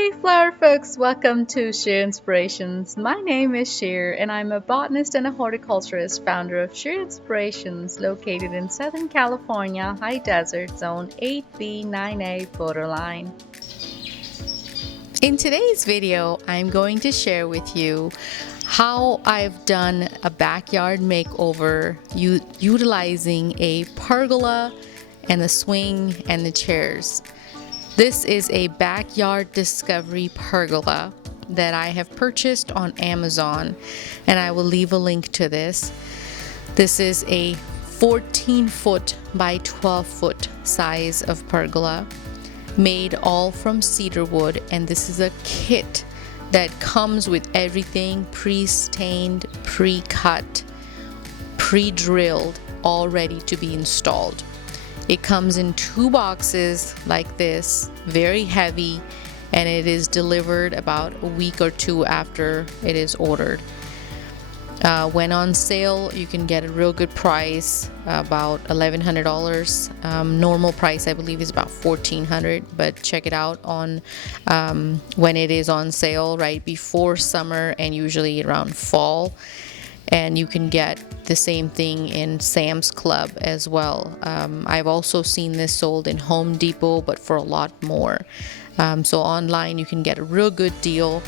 Hey flower folks, welcome to Sheer Inspirations. My name is Sheer and I'm a botanist and a horticulturist, founder of Sheer Inspirations, located in Southern California, High Desert Zone 8B9A borderline. In today's video, I'm going to share with you how I've done a backyard makeover utilizing a pergola and the swing and the chairs. This is a backyard discovery pergola that I have purchased on Amazon, and I will leave a link to this. This is a 14-foot by 12-foot size of pergola, made all from cedar wood, and this is a kit that comes with everything pre-stained, pre-cut, pre-drilled, all ready to be installed. It comes in 2 boxes like this, very heavy, and it is delivered about a week or 2 after it is ordered. When on sale, you can get a real good price, about $1,100. Normal price, I believe, is about $1,400, but check it out on when it is on sale right before summer and usually around fall. And you can get the same thing in Sam's Club as well. I've also seen this sold in Home Depot, but for a lot more. So online you can get a real good deal.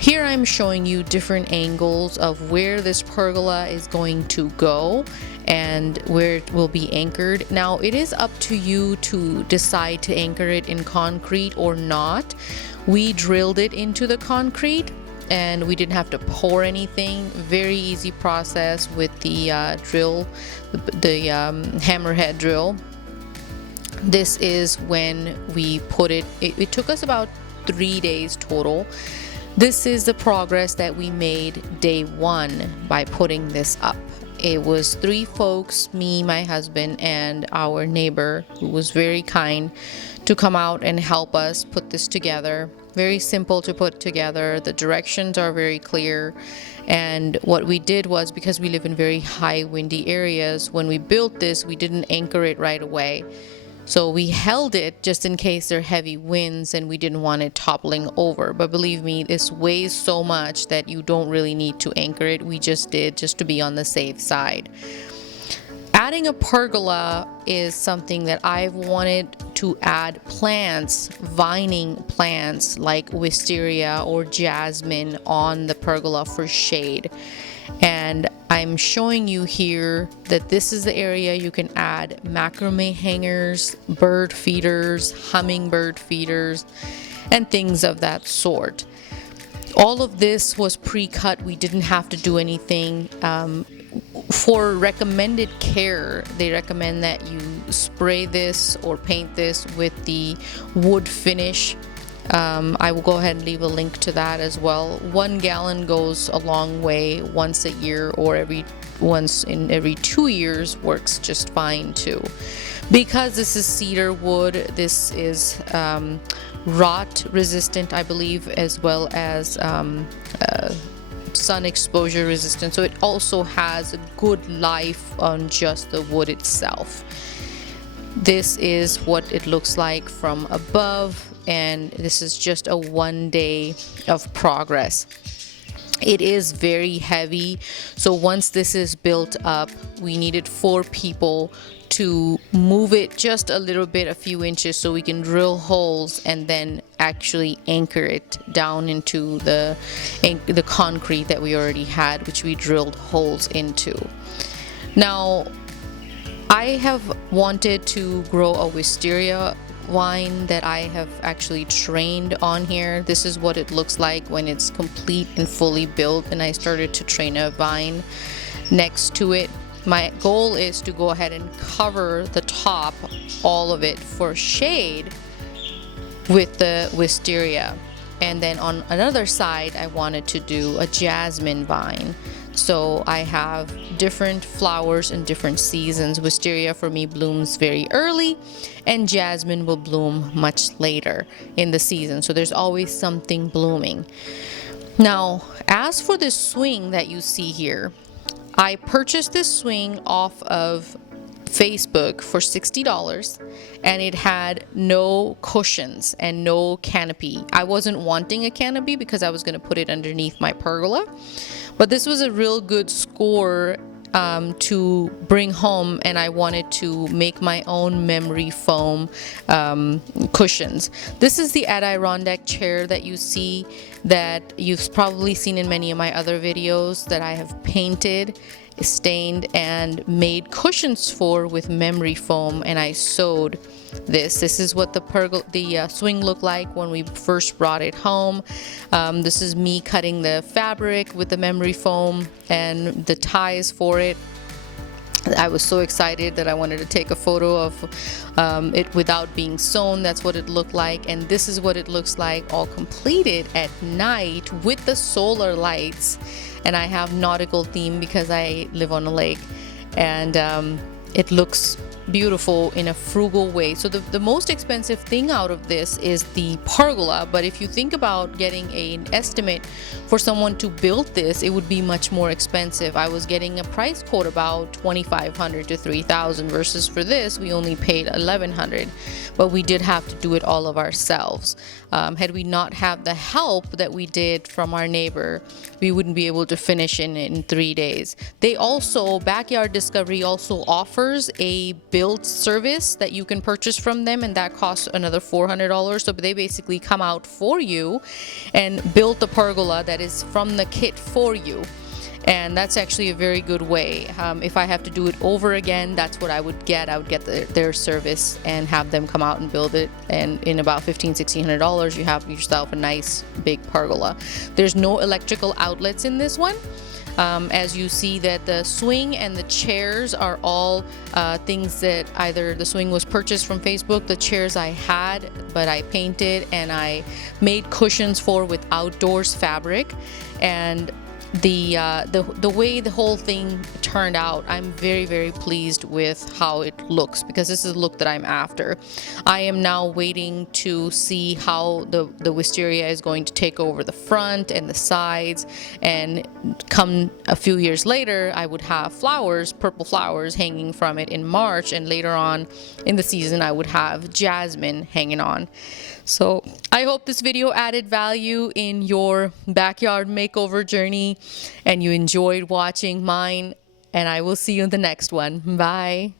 Here I'm showing you different angles of where this pergola is going to go and where it will be anchored. Now it is up to you to decide to anchor it in concrete or not. We drilled it into the concrete and we didn't have to pour anything. Very easy process with the drill, the hammerhead drill. This is when we put it, it took us about 3 days total. This is the progress that we made day 1 by putting this up. It was 3 folks, me, my husband, and our neighbor, who was very kind to come out and help us put this together. Very simple to put together. The directions are very clear. And what we did was, because we live in very high windy areas, when we built this, we didn't anchor it right away. So we held it just in case there are heavy winds and we didn't want it toppling over. But believe me, this weighs so much that you don't really need to anchor it. We just did, just to be on the safe side. Adding a pergola is something that I've wanted to add plants, vining plants like wisteria or jasmine on the pergola for shade. And I'm showing you here that this is the area you can add macrame hangers, bird feeders, hummingbird feeders, and things of that sort. All of this was pre-cut. We didn't have to do anything. For recommended care, they recommend that you spray this or paint this with the wood finish. I will go ahead and leave a link to that as well. 1 gallon goes a long way. Once a year or once in every 2 years works just fine too. Because this is cedar wood, this is rot resistant, I believe, as well as sun exposure resistant. So it also has a good life on just the wood itself. This is what it looks like from above, and this is just a 1 day of progress. It is very heavy, so once this is built up, we needed 4 people to move it just a little bit, a few inches, so we can drill holes and then actually anchor it down into the concrete that we already had, which we drilled holes into. Now, I have wanted to grow a wisteria vine that I have actually trained on here. This is what it looks like when it's complete and fully built, and I started to train a vine next to it. My goal is to go ahead and cover the top, all of it, for shade with the wisteria. And then on another side, I wanted to do a jasmine vine. So I have different flowers in different seasons. Wisteria for me blooms very early, and jasmine will bloom much later in the season. So there's always something blooming. Now, as for this swing that you see here, I purchased this swing off of Facebook for $60, and it had no cushions and no canopy. I wasn't wanting a canopy because I was going to put it underneath my pergola, but this was a real good score to bring home, and I wanted to make my own memory foam cushions. This is the Adirondack chair that you see, that you've probably seen in many of my other videos, that I have painted, stained, and made cushions for with memory foam, and I sewed this. This is what the swing looked like when we first brought it home. This is me cutting the fabric with the memory foam and the ties for it. I was so excited that I wanted to take a photo of it without being sewn. That's what it looked like, and this is what it looks like all completed at night with the solar lights. And I have nautical theme because I live on a lake, and it looks beautiful in a frugal way. So the most expensive thing out of this is the pergola, but if you think about getting an estimate for someone to build this, it would be much more expensive. I was getting a price quote about $2,500 to $3,000 versus for this we only paid $1,100, but we did have to do it all of ourselves. Had we not had the help that we did from our neighbor, we wouldn't be able to finish in 3 days. They also, Backyard Discovery also offers a build service that you can purchase from them, and that costs another $400. So they basically come out for you and build the pergola that is from the kit for you. And that's actually a very good way. If I have to do it over again, that's what I would get. I would get their service and have them come out and build it. And in about $1,500-$1,600, you have yourself a nice big pergola. There's no electrical outlets in this one. As you see that the swing and the chairs are all things that either the swing was purchased from Facebook, the chairs I had, but I painted and I made cushions for with outdoors fabric. And the way the whole thing turned out, I'm very, very pleased with how it looks, because this is the look that I'm after. I am now waiting to see how the wisteria is going to take over the front and the sides, and come a few years later I would have flowers, purple flowers hanging from it in March, and later on in the season I would have jasmine hanging on. So I hope this video added value in your backyard makeover journey and you enjoyed watching mine, and I will see you in the next one. Bye.